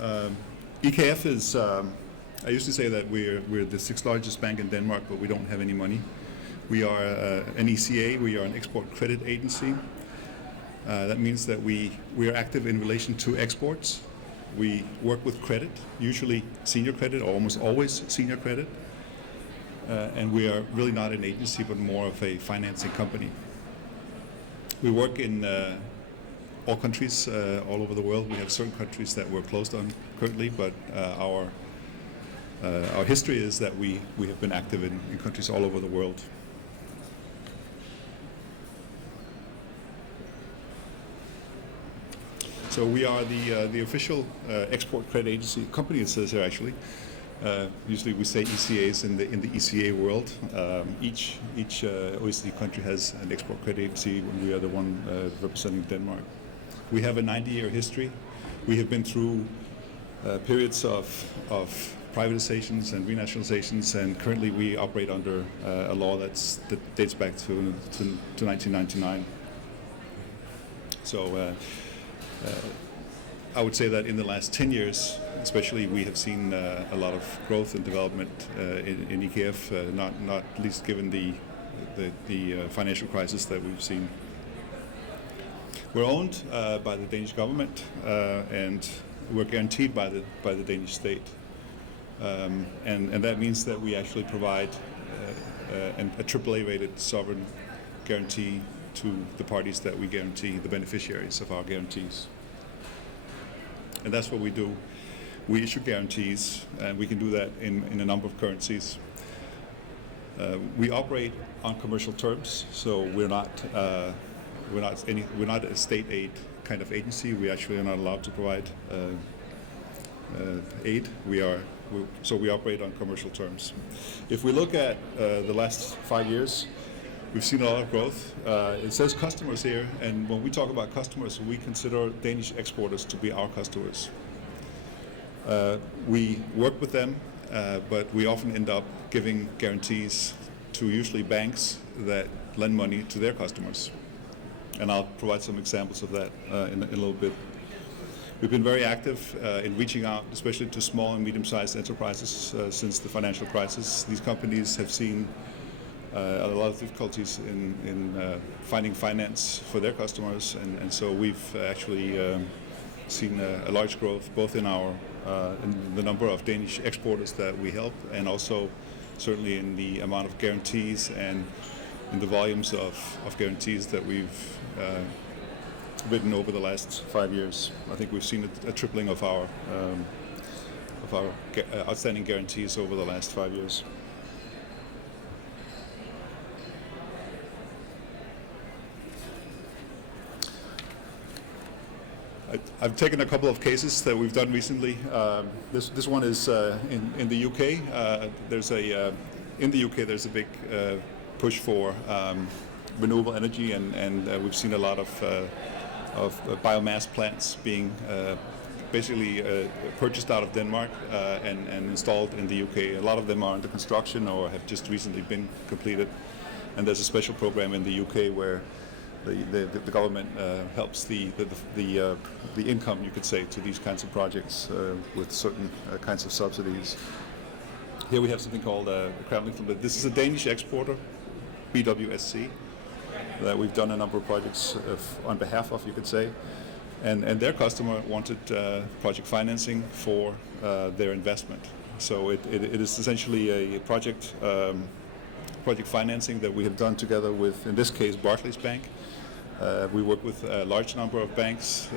EKF is, I used to say that we're the sixth largest bank in Denmark, but we don't have any money. We are an ECA, we are an export credit agency. That means that we are active in relation to exports. We work with credit, usually senior credit, or almost always senior credit. And we are really not an agency, but more of a financing company. We work in all countries all over the world. We have certain countries that we're closed on currently, but our history is that we have been active in countries all over the world. So we are the official export credit agency company. It says here actually. Usually we say ECAs in the ECA world. Each OECD country has an export credit agency, and we are the one representing Denmark. We have a 90-year history. We have been through periods of privatizations and renationalizations, and currently we operate under a law that dates back to 1999. So I would say that in the last 10 years, especially, we have seen a lot of growth and development in EKF, not least given the financial crisis that we've seen. We're owned by the Danish government, and we're guaranteed by the Danish state, and that means that we actually provide a AAA-rated sovereign guarantee to the parties that we guarantee, the beneficiaries of our guarantees. And that's what we do. We issue guarantees, and we can do that in a number of currencies. We operate on commercial terms, so we're not a state aid kind of agency. We actually are not allowed to provide aid. So we operate on commercial terms. If we look at the last 5 years, we've seen a lot of growth. It says customers here, and when we talk about customers, we consider Danish exporters to be our customers. We work with them, but we often end up giving guarantees to usually banks that lend money to their customers. And I'll provide some examples of that in a little bit. We've been very active in reaching out, especially to small and medium-sized enterprises since the financial crisis. These companies have seen a lot of difficulties in finding finance for their customers, and so we've actually seen a large growth both in the number of Danish exporters that we help, and also certainly in the amount of guarantees and in the volumes of guarantees that we've written over the last 5 years. I think we've seen a tripling of our outstanding guarantees over the last 5 years. I've taken a couple of cases that we've done recently. This one is in the UK. In the UK there's a big push for renewable energy, and we've seen a lot of biomass plants being basically purchased out of Denmark and installed in the UK. A lot of them are under construction or have just recently been completed, and there's a special program in the UK where the government helps the income, you could say, to these kinds of projects with certain kinds of subsidies. Here we have something called Cramlington, but this is a Danish exporter, BWSC, that we've done a number of projects on behalf of, you could say, and their customer wanted project financing for their investment. So it is essentially a project financing that we have done together with, in this case, Barclays Bank. We work with a large number of banks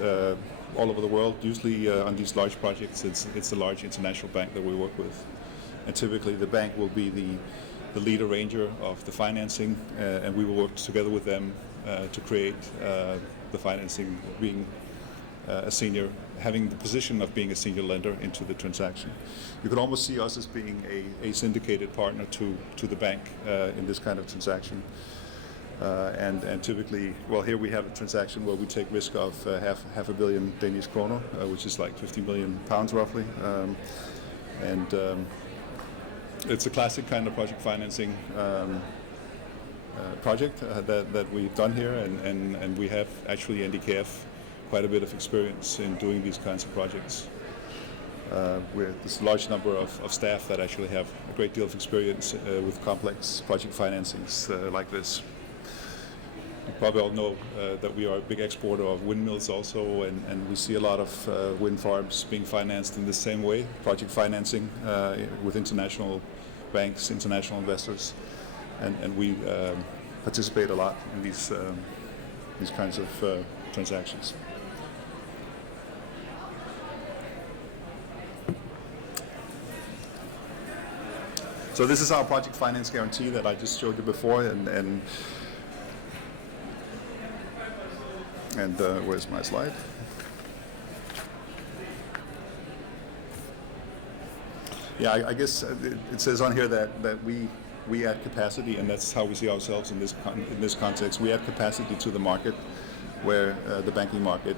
all over the world. Usually on these large projects, it's a large international bank that we work with. And typically the bank will be the lead arranger of the financing, and we will work together with them to create the financing, being a senior, having the position of being a senior lender into the transaction. You could almost see us as being a syndicated partner to the bank in this kind of transaction. And typically, well, here we have a transaction where we take risk of half a billion Danish kroner, which is like 50 million pounds roughly. It's a classic kind of project financing project that we've done here, and we have actually in EKF quite a bit of experience in doing these kinds of projects. with this large number of staff that actually have a great deal of experience with complex project financings like this. You probably all know that we are a big exporter of windmills also, and we see a lot of wind farms being financed in the same way, project financing with international banks, international investors, and we participate a lot in these kinds of transactions. So this is our project finance guarantee that I just showed you before, and where's my slide? Yeah, I guess it says on here that we add capacity, and that's how we see ourselves in this context. We add capacity to the market, where the banking market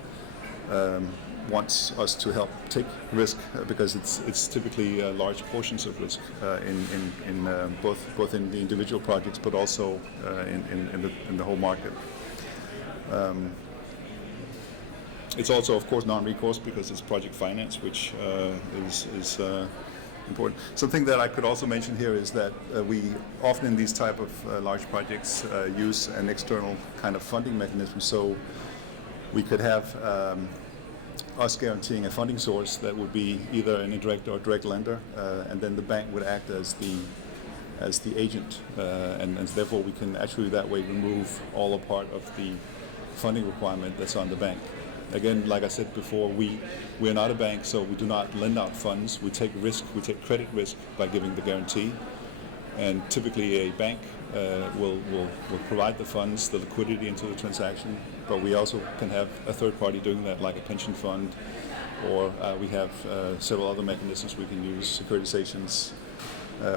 wants us to help take risk, because it's typically large portions of risk in both in the individual projects, but also in the whole market. It's also, of course, non-recourse because it's project finance, which is important. Something that I could also mention here is that we often in these type of large projects use an external kind of funding mechanism. So we could have us guaranteeing a funding source that would be either an indirect or direct lender, and then the bank would act as the agent, and therefore we can actually that way remove all or part of the funding requirement that's on the bank. Again, like I said before, we're not a bank, so we do not lend out funds. We take risk, we take credit risk by giving the guarantee, and typically a bank will provide the funds, the liquidity into the transaction, but we also can have a third party doing that, like a pension fund, or we have several other mechanisms we can use, securitizations,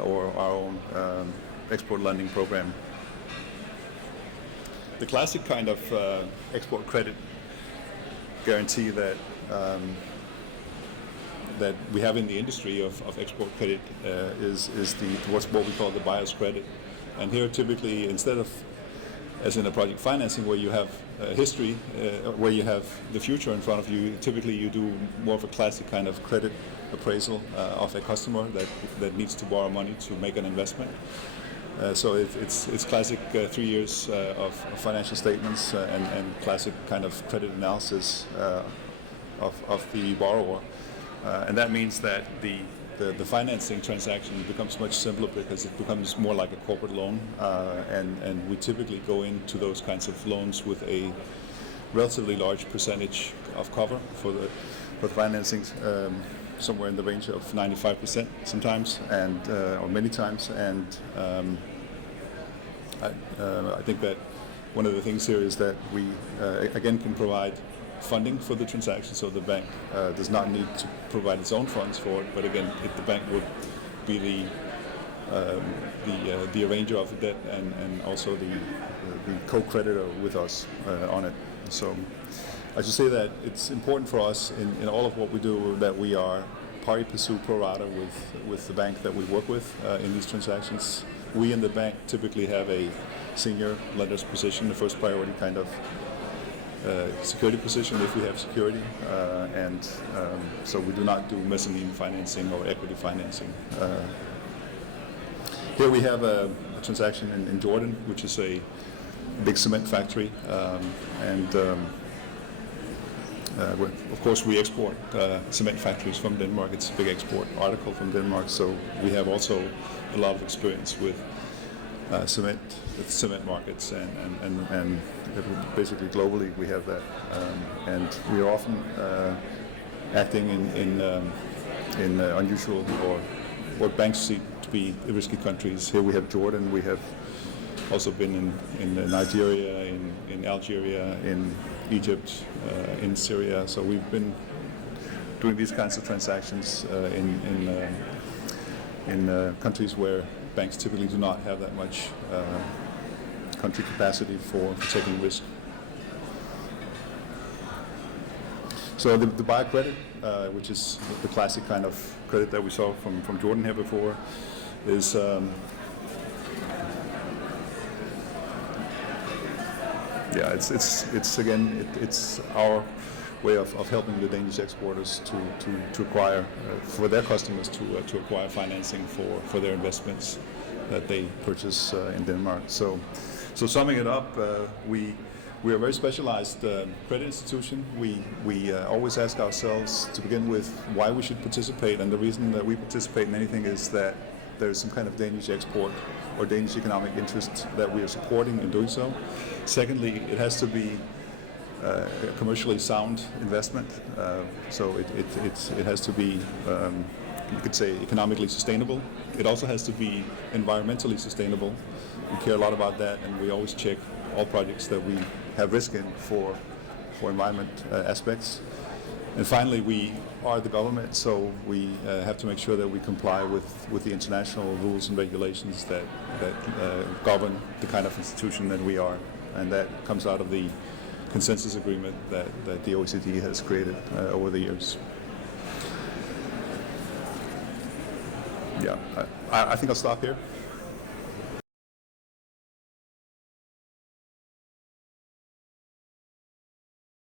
or our own export lending program. The classic kind of export credit guarantee that we have in the industry of export credit is what we call the buyer's credit. And here typically, instead of, as in a project financing where you have history, where you have the future in front of you, typically you do more of a classic kind of credit appraisal of a customer that needs to borrow money to make an investment. So it's classic 3 years of financial statements and classic kind of credit analysis of the borrower. And that means that the financing transaction becomes much simpler because it becomes more like a corporate loan, and we typically go into those kinds of loans with a relatively large percentage of cover for the financing, somewhere in the range of 95% sometimes, and or many times. And I think that one of the things here is that we again can provide funding for the transaction, so the bank does not need to provide its own funds for it, but again, the bank would be the arranger of the debt and also the co-creditor with us on it. So I should say that it's important for us in all of what we do that we are pari passu pro rata with the bank that we work with in these transactions. We in the bank typically have a senior lender's position, the first priority kind of security position if we have security, and so we do not do mezzanine financing or equity financing. Here we have a transaction in Jordan, which is a big cement factory, and of course we export cement factories from Denmark. It's a big export article from Denmark, so we have also a lot of experience with cement markets, and basically globally we have that, and we are often acting in unusual or what banks see to be risky countries. Here we have Jordan. We have also been in Nigeria, in Algeria, in Egypt, in Syria. So we've been doing these kinds of transactions in countries where banks typically do not have that much country capacity for taking risk. So the buyer credit, which is the classic kind of credit that we saw from Jordan here before, is it's again it's our way of helping the Danish exporters to acquire, for their customers to acquire financing for their investments that they purchase in Denmark. So summing it up, we are a very specialized credit institution. We always ask ourselves to begin with why we should participate, and the reason that we participate in anything is that there's some kind of Danish export or Danish economic interest that we are supporting in doing so. Secondly, it has to be a commercially sound investment, so it has to be, you could say, economically sustainable. It also has to be environmentally sustainable. We care a lot about that, and we always check all projects that we have risk in for environment aspects. And finally, we are the government, so we have to make sure that we comply with the international rules and regulations that govern the kind of institution that we are, and that comes out of the consensus agreement that the OECD has created over the years. Yeah, I think I'll stop here.